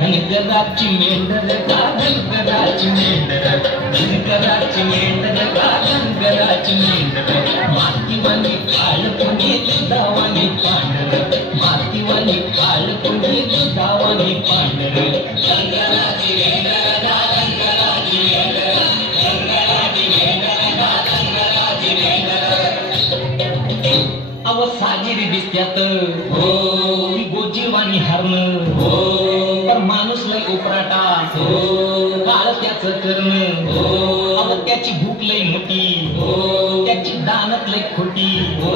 धनगराची मेंढर गा धनगराची मेंढर धनगराची मेंढर गा धनगराची मेंढर मातीवाणी काळ पुणे दुधावाणी पांढर मातीवाणी काळ पुणे दुधावाणी पांढर धनगराची मेंढर गा धनगराची मेंढर धनगराची मेंढर गा धनगराची मेंढर अव साजिरी दिसत्यात हो गोजीवाणी हरण हो पर माणूस लय उपराटा हो काळ त्याचं करण हो अव त्याची भूक लय मोठी हो त्याची दानत लय खोटी हो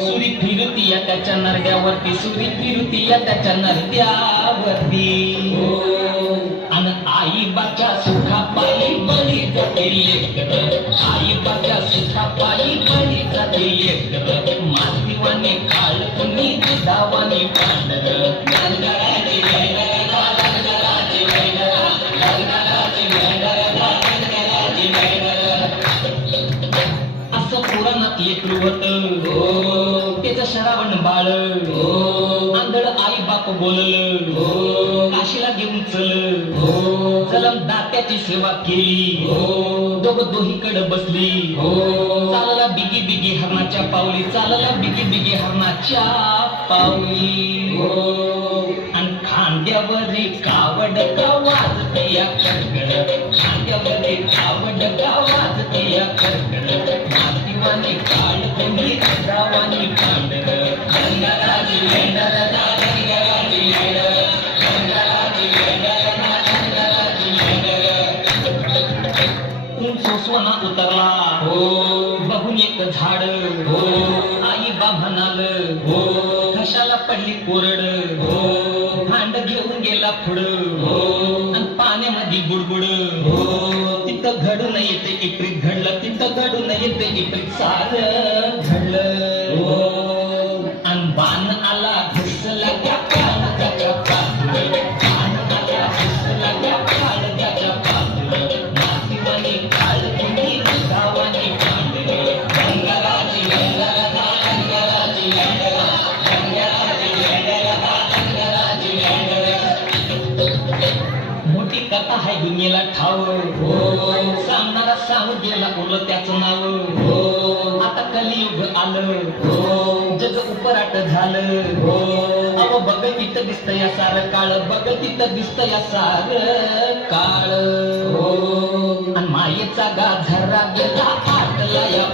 सुरी फिरती या त्याच्या नरड्यावरती सुरी फिरती या त्याच्या नरड्यावरती हो अन आई बाच्या सुखा पायी बळी जाते लेकर आई बाच्या सुखा पायी बळी जाते लेकर मातीवाने काळ कुणी दुधावाने पांढर धनगराची मेंढर गा धनगराची मेंढर धनगराची मेंढर गा धनगराची मेंढर असं पुराणात लेकरू होतं हो त्याचं श्रावण बाळ हो आंधळ आई बाप बोललं हो काशीला घेऊन चल हो जलम दात्याची सेवा केली हो दोघं दोहीकडे बसली हो चालला बिगी बिगी हरणाच्या पावली चालला बिगी बिगी हरणाच्या पावली हो आणि खांद्यावरी कावड का वाजते या कडकड खांद्यावरी कावड का वाजते या कडकड मातीवाने काळ कोणी दुधावाने पांढर धनगराची मेंढर गा धनगराची मेंढर धनगराची मेंढर गा धनगराची मेंढर ऊन सोसवना उतरला हो बघून एक झाड हो आई बा म्हणाल हो कशाला पडली कोरड हो भांड घेऊन गेला पुढं हो आणि पाण्यामध्ये बुडबुड हो तिथं घडून येते इप्रित घडलं तिथं घडून येते इप्रित सार घडलं हो आणि बाण आला घुसला त्या काळजाच्या पातूर बाण आला घुसला त्या काळजाच्या पातूर मातीवाणी काळ कुणी दुधावाणी पांढर धनगराची मेंढर गा धनगराची मेंढर धनगराची मेंढर गा धनगराची मेंढर मोठी कथा आहे दुनियेला ठाव हो सांगणारा सांगू गेला उरलं त्याचं नाव हो आता कलियुग आलं हो जग उपराट झालं हो अव बघ तिथं दिसत या सार काळ बघ तिथं दिसत या सार काळ हो आणि मायेचा गाझरा गेला आटला या